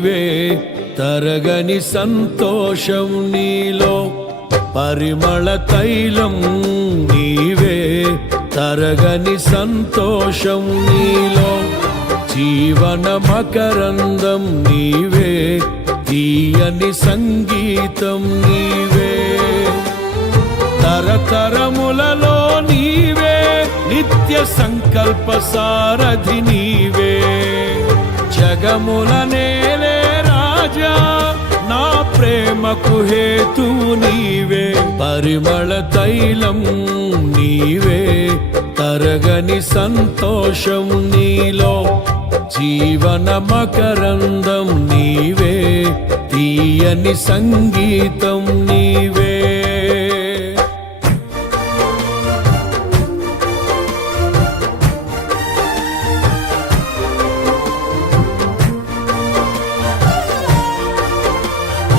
వే తరగని సంతోషం నీలో పరిమళ తైలం నీవే. తరగని సంతోషం నీలో జీవన మకరందం నీవే. తీయని సంగీతం నీవే. తరతరములలో నీవే నిత్య సంకల్ప సారథి నీవే. జగముల నేలే రాజా నా ప్రేమకు హేతువు నీవే. పరిమళ తైలం నీవే. తరగని సంతోషం నీలో. జీవన మకరందం నీవే. తీయని సంగీతం నీ